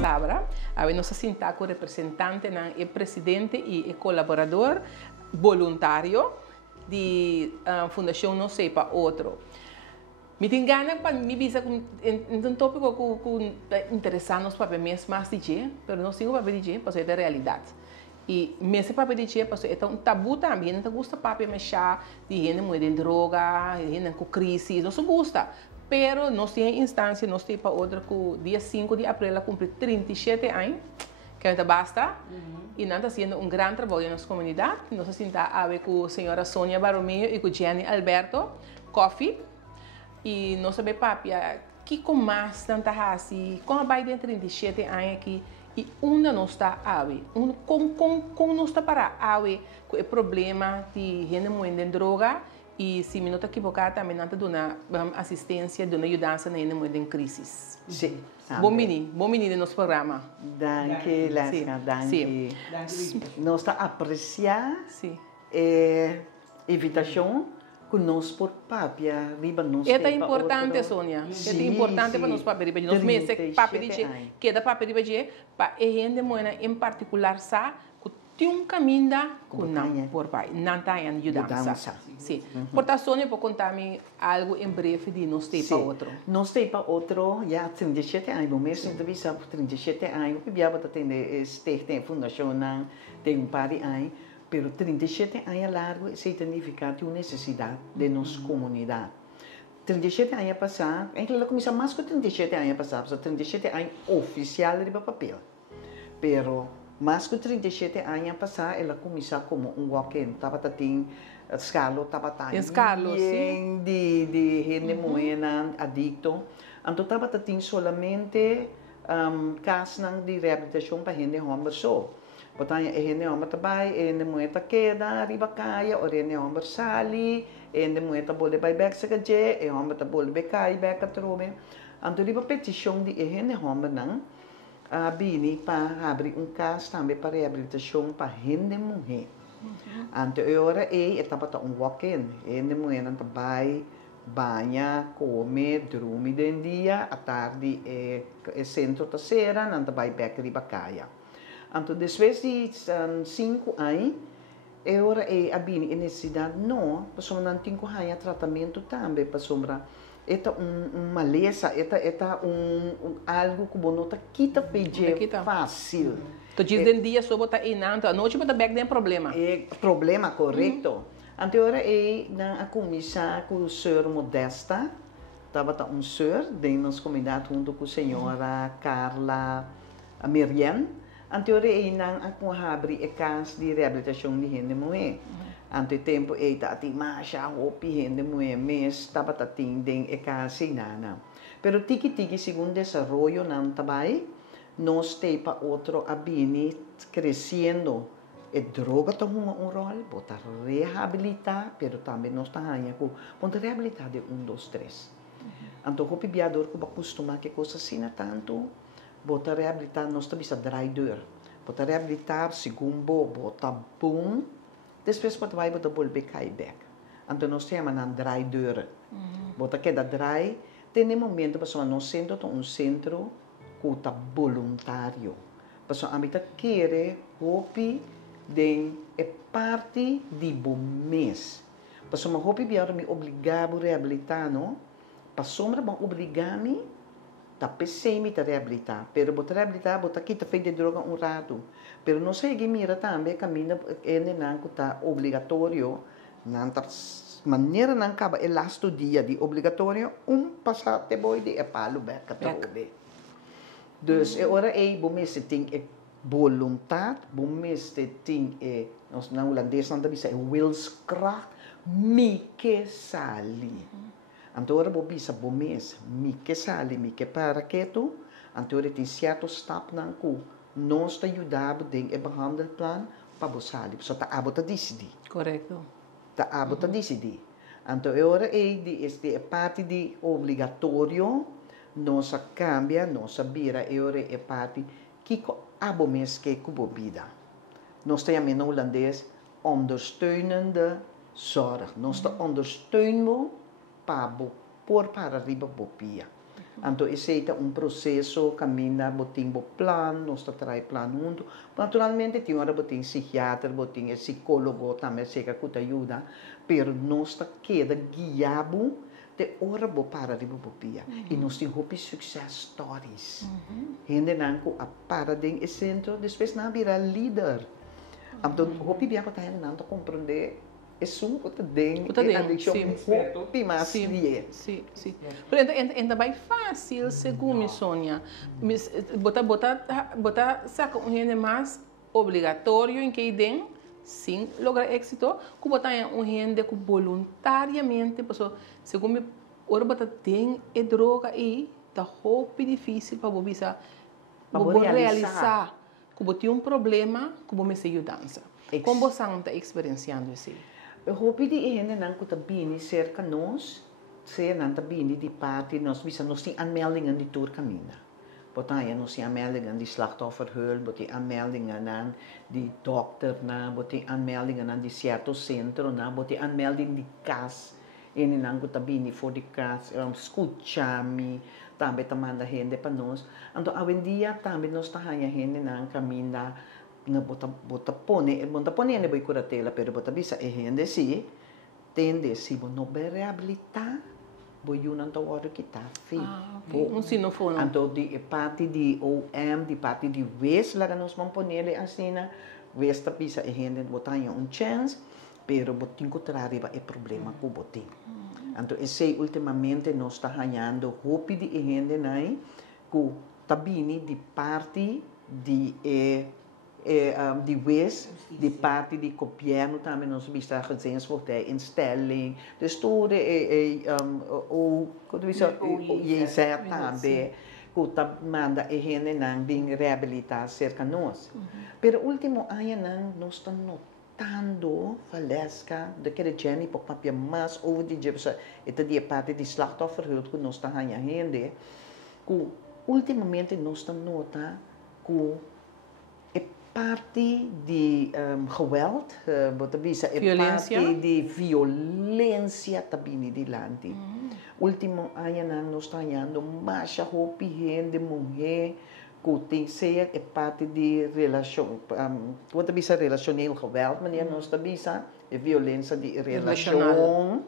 Sabra, nós sentamos com o representante, o presidente e o colaborador voluntário da Fundação Não Sei para Outro. Me tem gana para me dizer um tópico que interessa-nos para mais DJ, mas não sei para DJ, porque é da realidade. E mesmo para DJ, porque é um tabu também, não gosta para mexer de gente muito em droga, gente com crise, não se gosta. Pero nós temos instância, nós temos para outra que dia 5 de abril cumpre 37 anos, que ainda basta. E nós estamos fazendo grande trabalho na nossa comunidade. Nós estamos com a senhora Sônia Baromeu e com Jenny Alberto Coffee. E nós sabemos, papi, que com mais tanta assim, com a baia de 37 anos aqui, e onde nós está aí, como nós está para aí, com o problema de gente muito em droga. E se me não estou equivocado, também não estou dando assistência, dando ajudança na gente muito em crise. Sim. Bom menino do nosso programa. Danke, Lesca, danke. Nós está a apreciar a invitação que nós por papia riba nós. É importante, Sônia. É importante para nós papel riba. Nós meses papel riba que da papel riba para a gente muito em particular sa que tem caminho que não por pai, não tem ajudança. Sim. Portanto, Sônia pode contar-me algo em breve de nós ter para outro. Nós ter para outro, já 37 anos, o mês entrevista por 37 anos, eu já vou atender este fundação tem par de anos. Pero 37 anos largo significa uma necessidade de nossa comunidade. 37 anos passar, ela começa mais que 37 anos passar, 37 anos oficial de papel. Pero mais que 37 anos passar, ela começa como walk-in, estava tendo escalo, estava tendo de gente muito adicto. Então estava tendo solamente casos de reabilitação para gente homem só. Portanto, a gente não trabalha, a gente não queda, riba caia, a gente não sali, a gente não pode vai back se caje, a gente não pode vai cair back a trobe. Então, riba petição de a gente não bini para abrir caso também para reabilitação para gente mulher. Então, agora estava walk-in, a gente não trabalha, banha, come, dorme de dia, à tarde é centro da sera, não trabalha back riba caia. Então, depois de 5 anos, eu a necessidade não, porque não tem tratamento também, porque é uma maleza, é algo que não quita pedir fácil. Tu diz que dia só botar aí não, a noite botar back tem problema. É problema correto. Então, eu na comissão com o senhor Modesta, estava um senhor da nossa comunidade junto com a senhora Carla Miriam. Anterior não abrir a casa de reabilitação de gente mulher. Ante tempo está a mais a roupa gente mulher, mas estava atendendo a casa nana. Pero tiki segundo desenvolvimento não trabalho, nós temos para outro abini crescendo. A droga toma rol, botar reabilitar, pero também nós estamos com reabilitar de 1, 2, 3. Então o pibiador que acostuma que coisa assim tanto. Botar reabilitar, nós também está driver. Botar reabilitar, segundo, botar boom. Depois vai botar volver cair back. Então nós temos um driver. Botar que da dry, tem momento para nós centro centro que está voluntário. Para a gente quer hopi de parte de bom mês. Para uma hopi biar me obrigar a reabilitar, não? Para sombra vão obrigar-me tapi semi ta reabilitar, pero botar reabilitar, botar kita feito de droga rato. Pero não sei que mira também caminho não está obrigatório, não maneira não acaba é last dia de obrigatório passar te boy de palo back atrobe. Dus ora bom mês tem vontade, bom mês tem nós na holandês não deve ser wilskracht, mike sali. Antore bisa bomes, mike sali, mike para keto, antore tem certo stap nang ku, nós te ajudamos em behandelplan para bosali, so ta abot a decidir. Correto. Ta abot a decidir. Então agora de parte de obrigatório, nós cambia, nós vira agora é parte que abomes que kubobida. Nós temos no holandês ondersteunende zorg. Nós te ondersteunen para arriba bopia. Então, esse é processo, caminha, botem o plano, nós traz plano junto. Naturalmente, tem hora botem psiquiatra, botem psicólogo, também chega que ajuda, pero nós queda guiado de hora bo para de bobia. E nós temos success stories. Gente não a para de centro, depois não vira líder. Então, hopi bia ko tayo não compreender isso que tem addiction hopi mas lie. Sim, sim. Pero ainda vai fácil, segundo Sônia. Bota saca gente mais obrigatório em que tem sim lograr êxito, que botar gente que voluntariamente, pessoa, segundo ora bota tem droga e tá hopi difícil para você realizar. Como tem problema, como me sei dança. Como você está experienciando isso? Eu hoop die ene nan kuta bini cerca nós, se nan ta bini di parte nós bisa nós tem aanmeldingen die tour camina. Botaya nós tem aanmeldingen die slachtofferhulp, botei aanmeldingen nan die dokter na, botei aanmeldingen nan die certo centro na, botei aanmelding die kas. Ene nan kuta bini for die kas, escuchami, também ta manda gente para nós. Então, hoje em dia também nós ta hanya gente nan camina nga bota pone ne boy curatela pero bota bisa gente si tende si no be reabilitar boy yun ang tawag kita fi un sinofono anto di parte di OM di parte di West la nos mamponele asina West bisa gente bota un chance pero botin contrario ba problema ko botin anto esse ultimamente nos sta hanyando hopi di gente nai ku tabini di parte di die West, die parte die governo também nós vista gezens wordt de instelling, de store quando você je também que manda gente não bem reabilitar cerca nós. Pero último ano não nós está notando falesca de que Jenny por papia mais over die jobs eta die parte die slachtofferhulp que nós está hanya gente que ultimamente nós está nota que parte de geweld, parte de violência também de lante. Último ano nós estamos tendo mais hopi gente mulher que tem ser parte de relação, quando bisa relacional geweld, mas nós estamos violência de relação,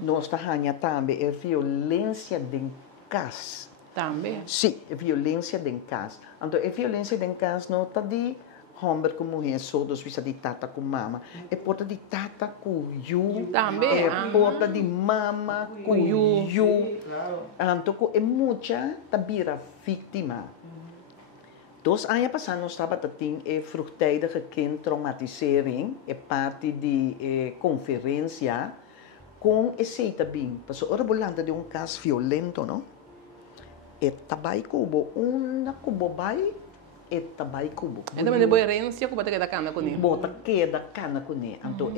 nós estamos também violência de casa. Também. Sim, violência de casa. Então, a violência de casa não está de homem com mulher, só dos bisa de tata com mama. É porta de tata com you. Também. É porta de mama com you. Então, é muita tabira vítima. Dus aan je passando estava tem vroegtijdige kindtraumatisering, é parte de conferência com esse também. Porque ora bolanda de caso violento, não? É tabai cubo, cubo bai tabai cubo. Então, mas depois herência que bota que da cana com ele. Bota que da cana com ele. Então,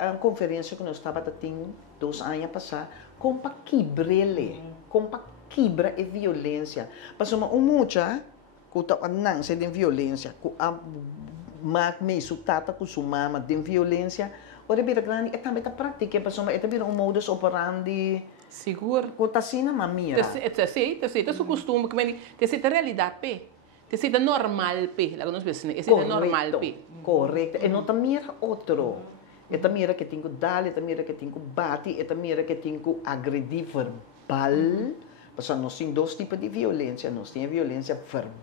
a conferência que nós estava tendo 2 anos passar, com para quebrele, com para quebrar a violência. Porque muita que tá não se tem violência, que a mak me sutata com sua mama tem violência, ora bira grande é também tá prática, porque é também modus operandi. Seguro. Kota sina mamira. Te aceita su costume, te aceita a realidade, te aceita normal, la que nós pensamos, é normal, Correto. E não te mira outro. É te mira que tem que dar, é te mira que tem que bater, é te mira que tem que agredir verbal. Porque nós temos 2 tipos de violência. Nós temos a violência verbal.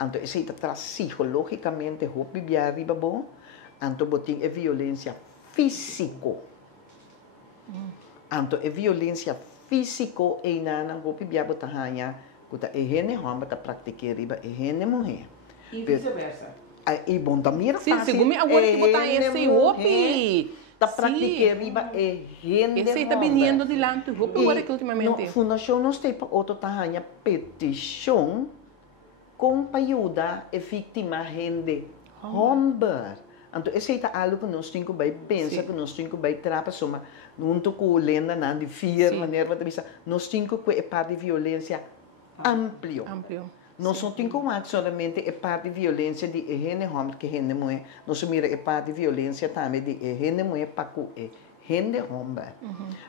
Então, esse traz psicologicamente, hopi bia arriba bom. Então, tem a violência física. Então, a violência física é na hopi bia botahanya, que é gente homem que pratica riba, é gente mulher. E vice-versa. E bom, também é fácil. Sim, segundo agora que botar esse hopi. Da prática riba é gente. Esse está vindo de lá, hopi agora que ultimamente. A fundação nos tem para outro tahanya petição com para ajudar a vítima gente homem. Então, esse é algo que nós temos que pensar, que nós temos que trabalhar, soma, não tô com lenda na de fear, maneira de pensar, nós temos que é parte de violência amplo. Nós não temos somente é parte de violência de gente homem que gente mulher, nós mira é parte de violência também de gente mulher para que Hende hombre.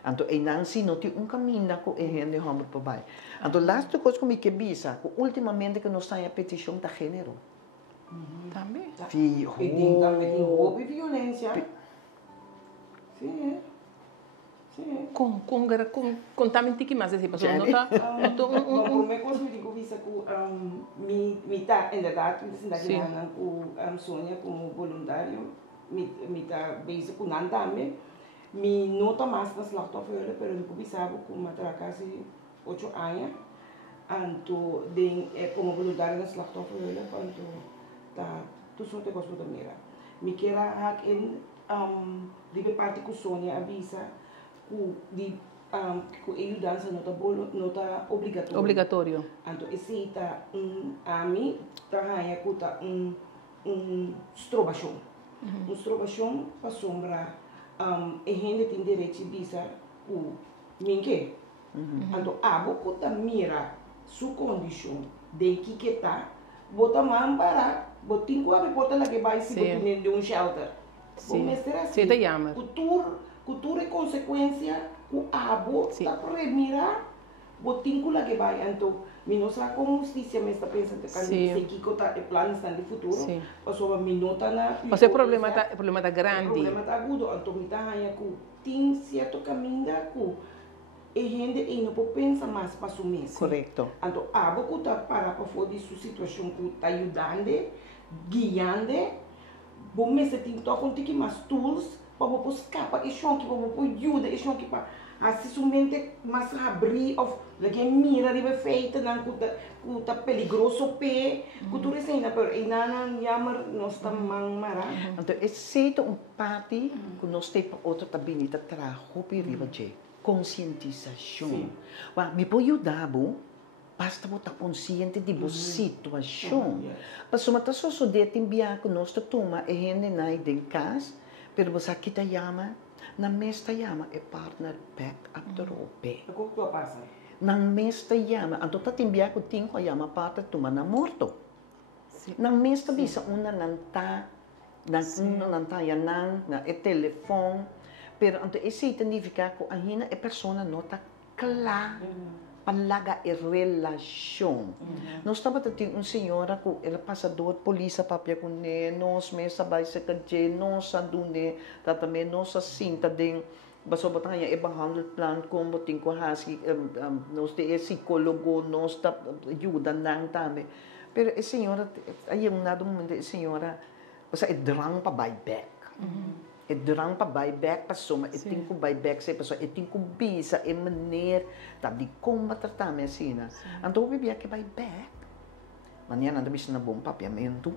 Anto e nansi no ti caminho com e hende hombre por vai. Anto last coisa como que bisa, ultimamente que nós está a petição da gênero. Também. Fi E tem também tem roubo e violência. Sim, sim. Com também tem que mais assim, pessoal não tá, Por me coisa me digo visa que me tá inderdaad me tá ganhando com Sônia como voluntário me tá base com nada também me nota mais nas slachtoffer pero me começava com uma quase 8 anos anto como voluntário nas slachtoffer quando tá tu só te gosto da mira me queira hack in die parte com Sônia avisa que ajudança nota obrigatório. Então, esse tá a mim tá ganha que tá strobação. Strobação para sombra e gente tem direito de visa o minque. Então, a boca tá mira sua condição de que tá bota mambara botin ko abi bota lá que vai se botar de shelter. Sim. Você te chama. Cultura e consequência o abo está para mirar botíncula que vai então minosa como justiça me está pensando que se que tá o plano está de futuro passou a minota na mas o problema tá grande o problema tá agudo então me tá aí que tem certo caminho que e gente e não pode pensar mais para assumir correto então abo que tá para fora de sua situação que tá ajudando guiando bom me se tem toque tem que mais tools para você escapar e chão que para você ajuda e chão que para assim somente mas abrir of lagi mira ribe feita nan kuta peligroso pe kutu resina pero inanan yamar nós tamang mara então esse é parte que nós temos para outra tabinita trabalho para riba de conscientização wa me pode ajudar basta você consciente de boa situação para só mata só de enviar que nós toma e gente na em casa pero você kita chama na mesta chama é partner back up the rope. O que passa? Na mesta chama, então tá enviar que tinha que chama partner tuma na morto. Na mesta bisa una nanta ya na e telefone, pero então esse significa que a hina é persona nota clara. Palaga e relação. Nós estava tendo senhora que era passador polícia papia com ne nós mesa vai se cadê nós andune também nós cinta den baso batanya e behandel plan como tem com hasi nós te psicólogo nós tá ajuda nang também pero a senhora aí um nada momento a senhora você é drang para buy back e durang pa buyback pa soma e tem que buyback se pessoa e tem que bisa e maneira tá de como tratar me sina então o bebê que buyback manhã anda bisa na bom papiamento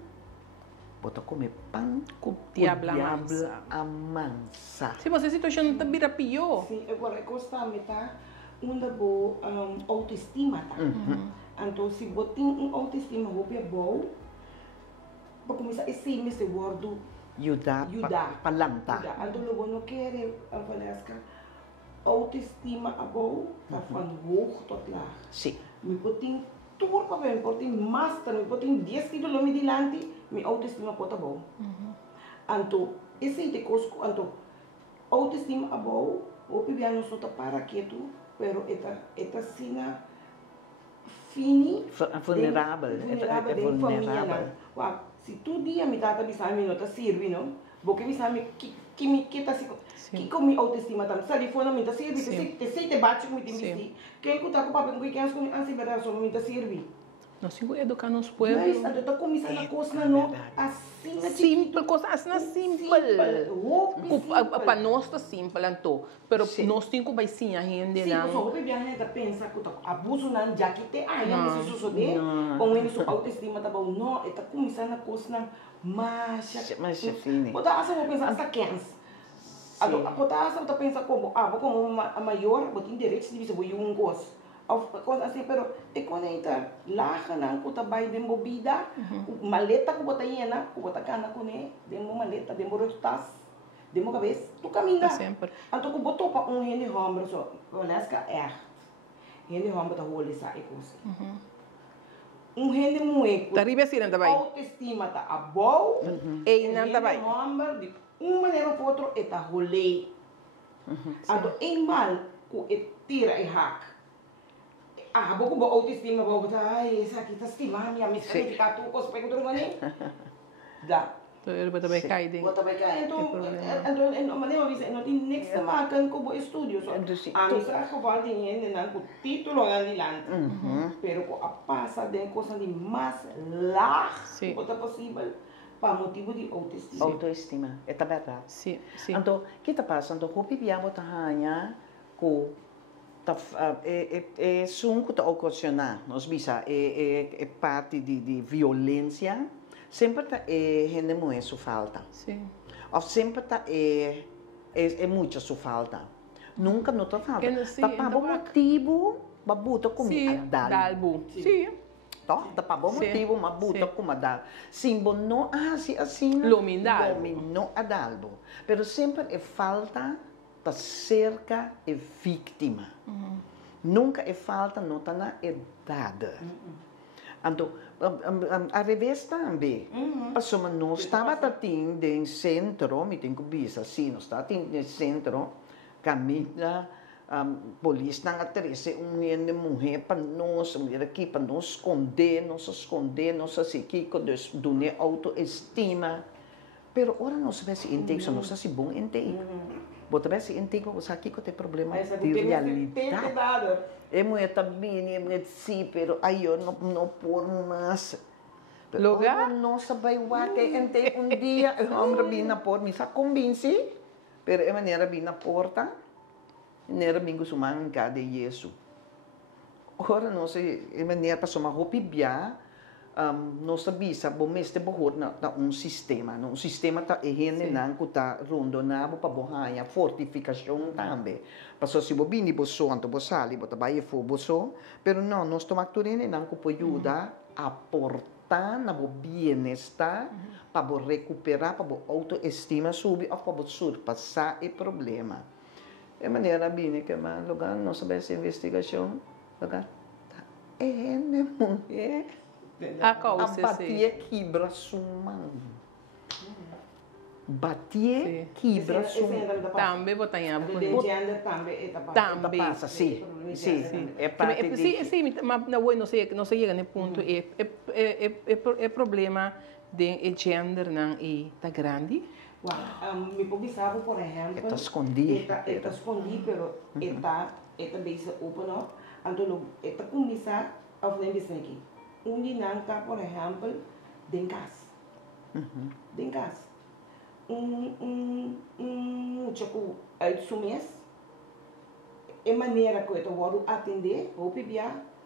bota comer pão com diablo amansa se você situação tá vira pior sim agora costa meta bo autoestima tá então se botin autoestima roupa bom para começar esse mês de gordo Yuda. Palanta. Ando logo não quer avaliar autoestima abo tá van hoog tot laag. Sim. Me botin tudo para ver, botin master, me botin 10 km de lante, me autoestima pota bom. Anto esse de cosco, anto autoestima abo, o pibiano só tá para quieto, pero eta sina fini vulnerável. Se tu dia me tata bisa mi nota sirvi no porque bisa mi que me kita si que com mi autoestima tam sa telefone me ta sirvi te sei te bate com me tem quem que tá com papo com quem as com ansi verdade só me ta sirvi nós temos que educar nos pueblos mas a tá começando a coisa no assim simples coisa assim simples para nós tá simples então pero nós temos que vai sim a gente não sim só o bebê ainda pensa que abuso não já que te ai não se sucede com ele sua autoestima tá bom não tá começando a coisa mas fine botar asa vou pensar essa quens botar asa tá pensar como como a maior botin direito de visa vou um gosto coisa assim, pero e quando entra lá na puta vai de bebida, maleta que bota aí na, que bota cana com né, demo maleta, demo rotas, demo cabeça, tu caminha. Sempre. Então que botou para rende homem só, Alaska rende homem da rua lisa e coisa. Rende muito. Tá ribe assim não tá vai. Autoestima tá a bom. E não tá vai. Homem de maneira ou outra é tá rolê. Ado eenmaal ku tira e hak. Abo ko ba autoestima ba ay sakit estima minha missa Sim. ficar tu cos pego duro mani. Da. Então, ele vai cair dentro. Bota vai cá, então, problema. então, en maneira visa, não tem niks te maken com o estudio. So, Dus a missa geval dingen en dan com título aan die land. Pero com a passa den coisa de mais laag, Sim. quanto possível, para motivo de autoestima. Autoestima, é a verdade. Sim, sim. Então, o que está passando? O que viamo tá hanha com é som que tá ocasionar, nós bisa é parte de violência, sempre tá gente não é sua falta. Sim. Ou sempre tá é muita sua falta. Nunca não tá falta. Tá para bom motivo, babuta com dalbo. Sim. Tá? Tá para bom motivo, babuta com dal. Sim, bom não assim. Lominal. Não adalbo. Pero sempre é falta tá cerca é vítima. Nunca é falta não tá na idade. Então, a revés também. Passou, mas não estava assim no centro, me tenho que dizer assim, não está assim no centro, Camila, polícia não atrese uma mulher para nós, mulher aqui para nos esconder, nós assim que do autoestima. Pero ora não se vê se inteiro, não se bom inteiro. Bota bem se inteiro, você aqui que tem problema de realidade. É muito também, é muito sim, pero aí eu não por mais. Lugar? Não sabe o que é dia, eu amo bem na porta, me sa convence, pero é maneira bem na porta, maneira bem que sumang cada Jesus. Ora não sei, é maneira para somar roupa bia. Nós sabemos bom mestre bohor na sistema, um sistema tá ehene nan ku tá rondonabo para bohanha fortificação também. Passou se bobini bosso anto bossali bota baie fo bosso, pero não nós tomar turene nan ku ajuda a portar na bo bienestar para bo recuperar para bo autoestima subir ou para bo surpassar o problema. É maneira bem que mas lugar nós sabemos investigação lugar tá ehene mulher A causa, batia quebra sumang. Batia quebra sumang. Também botar em abo. Também passa, sim. É parte de... Sim, mas não sei chega nesse ponto. É problema de gender não é grande. Me publicava, por exemplo. Está escondido. Está escondido, pero está bem open up. Então, está começar a fazer isso aqui. Dinanka, por exemplo, den gas. Den gas. Tipo, uit seu mês, é maneira que eu vou atender, vou pedir,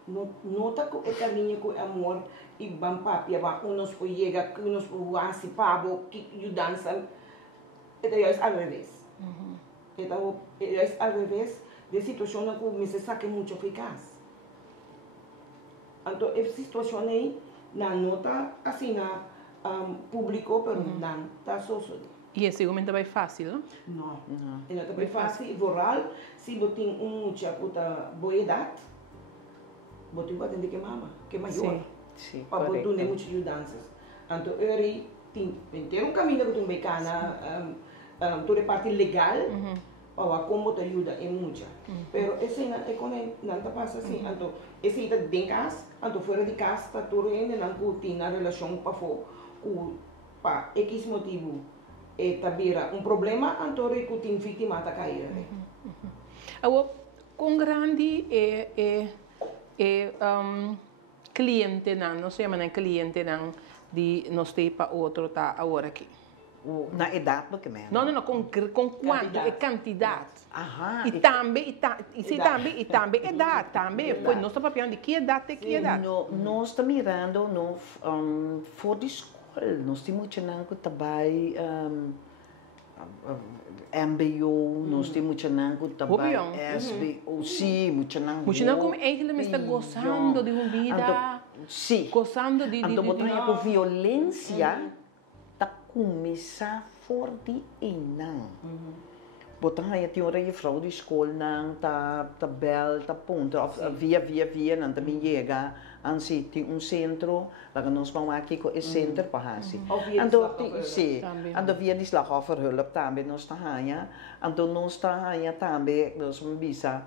nota que é caminho com amor e bam papia, uns por chega, uns por assim, pabo, que ajudança, é ao revés. Então, é ao revés de situação que me se saque muito eficaz. Então, essa situação aí, não está assim na público, pero não está social. E esse argumento vai fácil, não? Não é bem fácil. Rural, se você tem muchacho da boa idade, você vai atender que mama, que maior. Sim, para você ter muitas ajudanças. Então, ele tem um caminho que você vai toda a parte legal, para como te ajuda é muito. Pero esse não está passando assim. Então, esse está dentro de casa, então fora de casa, está tudo ainda não tem na relação para X motivo. Vira problema, então ele tem vítima a cair. Com grande cliente não sei mas cliente não de nós ter para outro tá agora aqui. Na idade do que mesmo? Não, com quanto é quantidade. Aham. E também idade também. Foi nós estamos falando de que idade é que idade. Nós estamos mirando no fora de escola. Nós temos que trabalhar MBO, nós temos que trabalhar SBO, sim, muito não como ele está gostando de uma vida. Sim. Gostando de então botar com violência tá começar fora de enão. Botar aí tinha hora juffrouw de escola não tá bel tá ponto via não também chega ansi tem centro lá que nós vamos aqui com esse centro para assim ando via de slachtofferhulp também nós está aí ando nós está aí também nós vamos bisa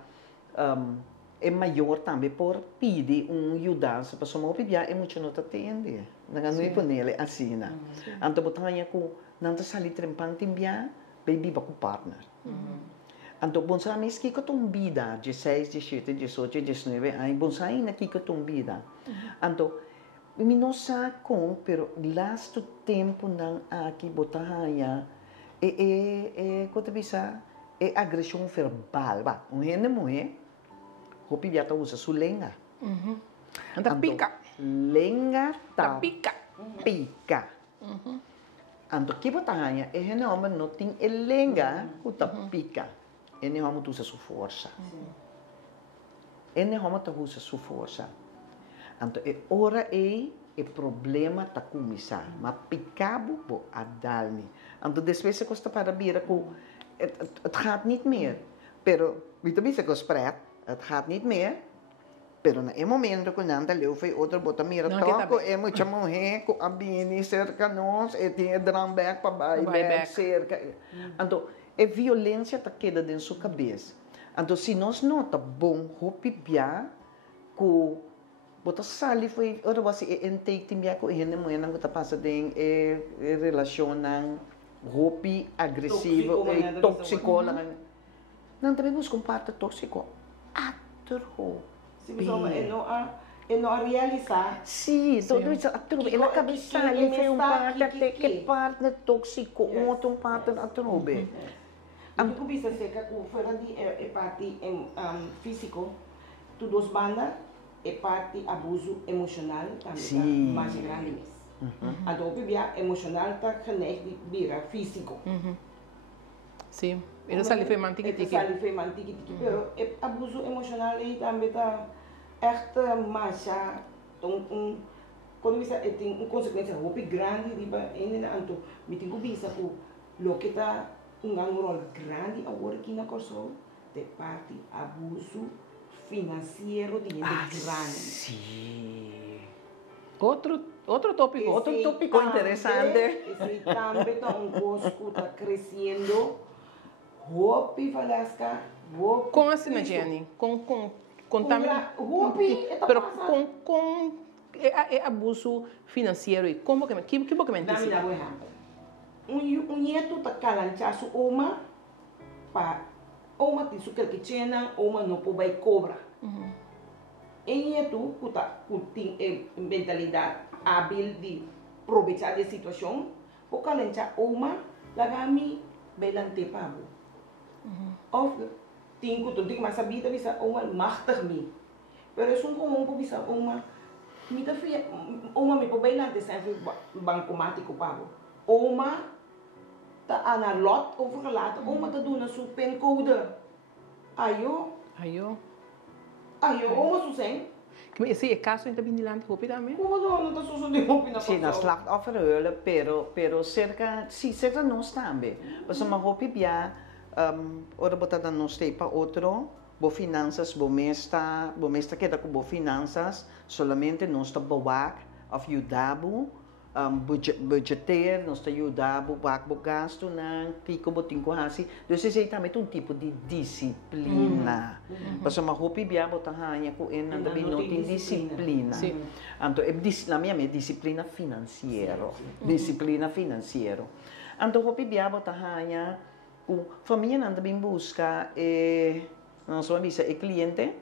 é maior também por pedir ajuda para somos pedir é muito não tá tendo não é por nele assim né ando botar aí com não tá salir trempang timbia baby ba com partner. Então, bonsai mas que tum vida, 16, 17, 18, 19, aí bonsai na que tum vida. Então, me não sabe como, pero last tempo não aqui botahaya quanto bisa é agressão verbal, ba. Gente mulher, hopi já tá usa su lenga. Anta pica. Lenga tá pica. Pica. Anto que botahanya é realmente não tem lenga que tá pica. Ele realmente usa sua força. Ele realmente usa sua força. Então, ora é problema tá começar, mas picabo bo adalni. Então, depois você custa para bira que het gaat niet meer. Pero, weet je que spread, het gaat niet meer. Pero na momento que nanda leu foi outro bota mira toco é muito morrer com a bini cerca nós e tem drumback para baixo cerca. Então, é violência tá queda dentro sua cabeça. Então, se nós não tá bom hopi bia com bota sali foi ora você intake timbia com ele não é não tá passa tem relação não hopi agressivo e tóxico lá. Não também busca parte tóxico. Atro. não a realizar. Sim, tudo isso, atrube. Na cabeça ele fez parte até que parte tóxico, outro parte atrube. Eu digo bisa seca que fora de parte físico, tudo os banda é parte abuso emocional também mais grande mesmo. A dopia via emocional tá geneigd de vira físico. Sim, ele sali foi mantiquiti. Sali foi mantiquiti, pero abuso emocional aí também tá echt massa quando bisa tem consequência muito grande de ba ainda anto me tenho bisa o lo que tá rol grande agora aqui na Kosovo de parte abuso financeiro de gente grande. Sim. Outro tópico interessante. Esse também tá coisa que tá crescendo. Hopi falasca, como assim, Jenny? Com também abuso financeiro e como que me diz? Nieto tá calanchaço uma para uma tem suquel que chena uma não pode cobra. E nieto tem mentalidade hábil de aproveitar a situação, por calanchar uma lagami belante pago. Of tingo tu dik masa bita bisa uma machtig mi. Pero es un común po bisa uma mita fia uma mi po bailante sa bankomatic pago. Uma ta ana lot overgelaten uma ta doen su pincode. Ayo uma su sen. Esse caso ainda bem dilante hopi também. Como não tá sucedendo hopi na. Sim, na slachtofferhulp, pero cerca nós também. Mas uma hopi bia ora botada nós tem para outro, bo finanças, bo mesta queda com bo finanças, solamente nós está boak of ajudabo, budgeteer, nós está ajudabo, bo gasto na kiko bo tinko hasi. Então esse também um tipo de disciplina. Mas uma hopi bia botar hanya ko en nanda bin não tem disciplina. Então na minha disciplina financeiro, disciplina financeiro. Então hopi bia botar hanya família não também busca não só avisa cliente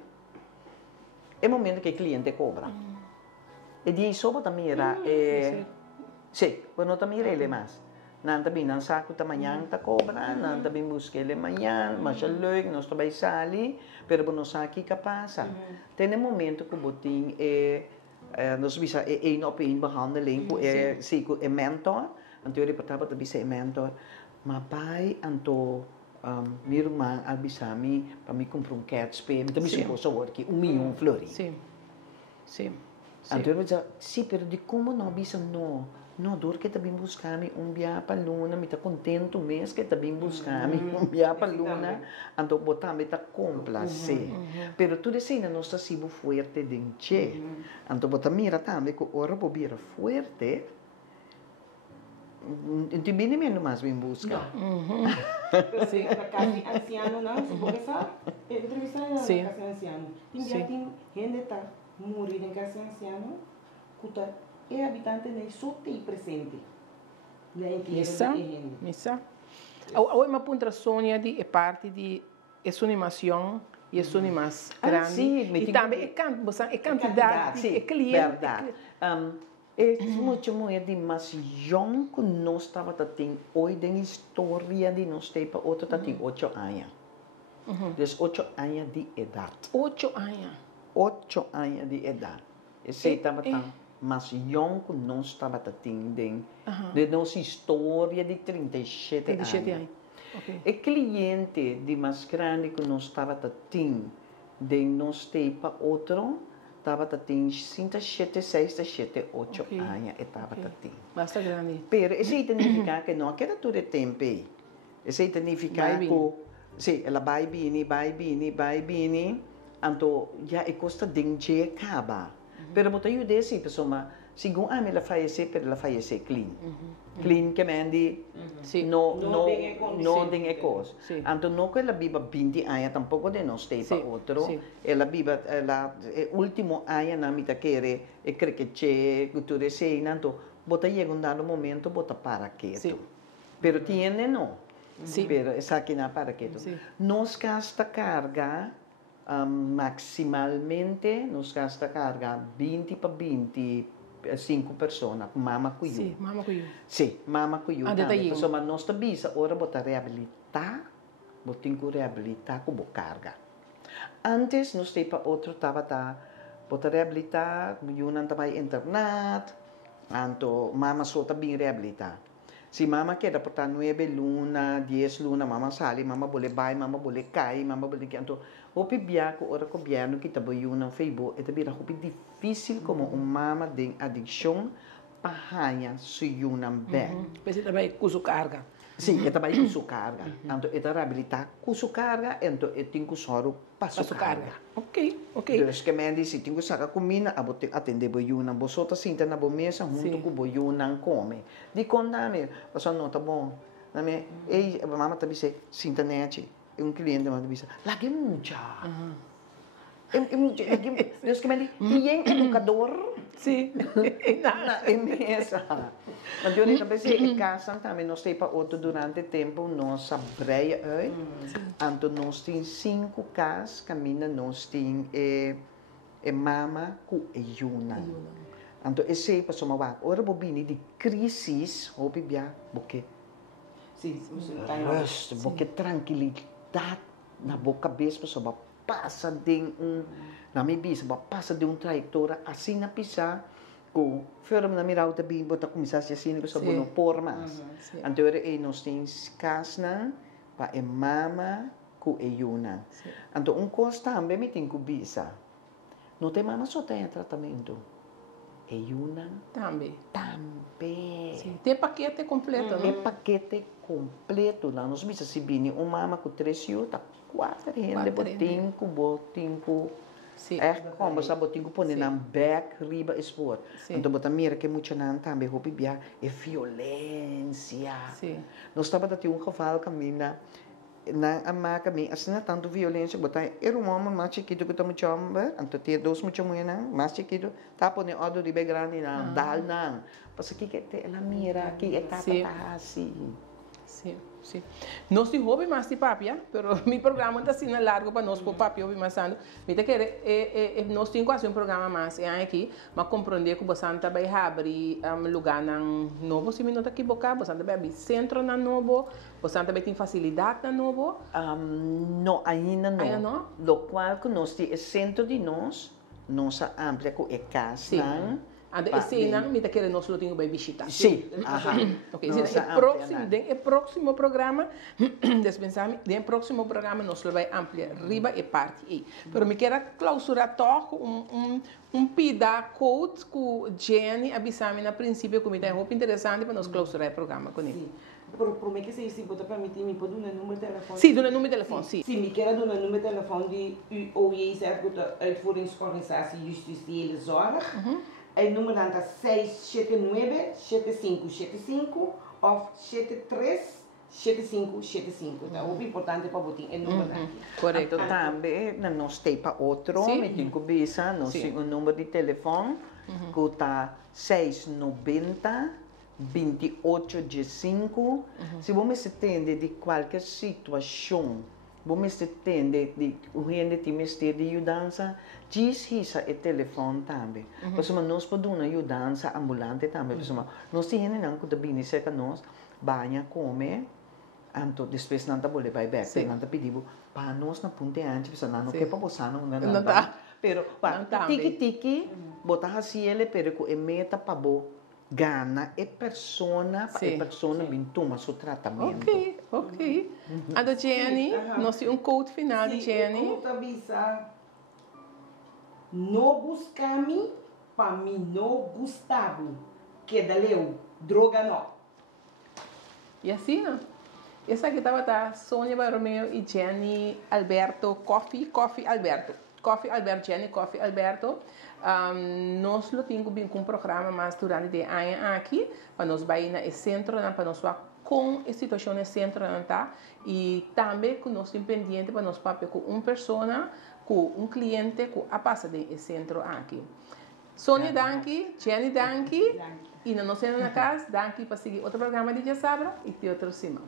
é momento que o cliente cobra e de isso também era sim quando também ele mais não também não saco tamanho tá cobra não também busca ele amanhã mas é leuk nós também sali pero não sabe que passa tem um momento que botin nós bisa op behandeling é mentor então ele portava também ser mentor mapai anto mirumang albisami para me comprar cat spray me também se posso work milhão flori sim anto eu dizer sim pero de como não bisa no no dor que também buscar-me dia para luna, me tá contento mês que também buscar-me dia para luna, então botar me tá complacer. Pero tudo isso ainda não está sendo forte dentro. Então botar mira também que ora bobira forte. Então bem menos mais bem busca. Sim. Na casa anciano não, se você sabe, entrevistar na casa anciano. Tem gente tá morrer em casa anciano, que é habitante nem só tem presente. Missa. Hoje uma ponta Sônia de é parte de essa animação e essa mais grande. Sim, e também é quantidade, é cliente. Verdade. É muito de mais jovem que nós estava tendo hoje da história de nós ter para outro tá tem 8 anos. Des 8 anos de idade. 8 anos. 8 anos de idade. Esse estava tão mais jovem que nós estava tendo de nossa história de 37 anos. Okay. E cliente de mais grande que nós estava tendo de nós ter para outro estava tendo 5, 7, 6, 7, 8 anos estava tendo. Basta grande. Pero isso significa que não queda todo o tempo. Isso significa que sim, ela vai bem, então já é costa de acaba. Pero botar eu desse pessoa, segundo a ela falece, pero ela falece clean. Clean que mandi, não tem coisa. Então não que ela viva 20 anos, tampouco de nós tem para outro. Ela viva, último ano na mitad querer, e crê que tudo sei, então botar chega dado momento, botar para quieto. Pero tiene não. Pero essa aqui na para quieto. Nós gasta carga maximalmente, nos gasta carga 20 para 25 pessoas, mama cuiu. Sim, mama cuiu. Sim, mama cuiu. Mas nós também, ora botar reabilitar, botar reabilitar com carga. Antes, nós temos para outro, botar reabilitar, yun ang também internat, anto, mama só também reabilitar. Se mama quer portar 9 luna, 10 luna, mama sali, mama boleh bay, mama boleh kai, mama boleh canto. Hopi biar ko ora ko biar no kita boyu nang Facebook, ito bira hopi difícil como mama de addiction pahanya suyun ng bag. Pwede também kuso carga. Sim, ito ba yung carga. Anto ito rehabilitar kuso carga, ento iting kusoro paso carga. Ok. Deus que me diz, tingo saka kumina, abot atende boyu nang bosota sinta na bomesa, junto ko boyu nang come. Di condame, paso nota bom. Name, mama tabi se sinta nece. Um cliente me diz, lagi mucha. Deus que me diz, quem é educador? Sim. Na mesa. Mas eu também sei casa também nós temos para outro durante tempo nós abreia aí. Então nós temos 5 casas, caminha nós temos mama com yuna. Então esse para somar ora bobini de crise, hope bia, porque rest, porque tranquilidade na boca cabeça para passa de na minha bisa, passa de trajetória assim na pisar ko firm na miraw tabi bota começar assim pessoa bono por mais. Então nós temos casa pa mama ku yuna. Então costa também me tem ku bisa. Não tem mama só tem tratamento. Yuna também. Sim, tem paquete completo, Tem paquete completo lá. Nós bisa se bini mama ku 3 tá 4 rende botinho. Como sa botinho pone na back riba esport. Então bota mira que muito nan também hopi bia é violência. Nós estava dati geval camina na ama kami asna tanto violência botar era homem mais chiquito que estamos chamando, então ter dois muito mulher mais chiquito, tá pone odo riba grande na dal nan. Passa que te ela mira que é tá assim. Sim. Nós temos hobby mais de papia, mas meu programa está assim largo para nós por papia hobby mais ando. Me te quer nós temos quase programa mais aqui, mas compreender que você está vai abrir lugar na novo, se me não está equivocado, você vai abrir centro na novo, você também tem facilidade na novo? Não, ainda não. Ainda não? Lo qual que nós temos centro de nós, nossa amplia com casa. Ando esse ano, me tá querendo nós lo tenho bem visitar. Sim, aham. Ok, Nossa, o próximo programa, dispensar-me, o próximo programa nós lo vai ampliar riba e parte aí. Pero me quero clausurar toque pida code que Jenny avisou-me na princípio que me dá roupa interessante para nós clausurar o programa com ele. Por me que se botar para mim, me pode dar um número de telefone? Sim, do número de telefone, sim. Sim, me quero dar um número de telefone de OIE, uitvoeringsorganisatie Justitie e Zorg. O número é 679-7575 ou 73-7575. Então, o importante para botar é o número aqui. Correto. Então, também, nós temos para outro, me tem que bisa, nós temos um número de telefone, que está 690 2815. Se você entende de qualquer situação, você entende de o que tem de ajudança, diz isso o telefone também. Porque nós podemos ajudança ambulante também. Porque nós temos que beneficiar que nós banha comer, anto depois não boleh vai back, não pedimos para nós na ponte antes, porque não quer para você não dá. Pero para tiki botar assim ele, pero que meta para bo gana é persona bintuma seu tratamento. Ok. A do Jenny, nós temos code final de Jenny. O code avisa, não buscami para mim não Gustavo, que daleu droga não. E assim, não? Essa aqui estava Sônia Barromeo e Jenny Alberto, Coffee Alberto, Jenny, Coffee Alberto. Nós lo temos bem com um programa mais durante o ano aqui, para nós ir no centro, para nós com a situação no centro, e também que nós estamos pendientes para nós papel com uma pessoa, com um cliente que passa do centro aqui. Sônia, danke, Jenny, danke, e na nossa casa, danke para seguir outro programa de Sabra e de outro Simão.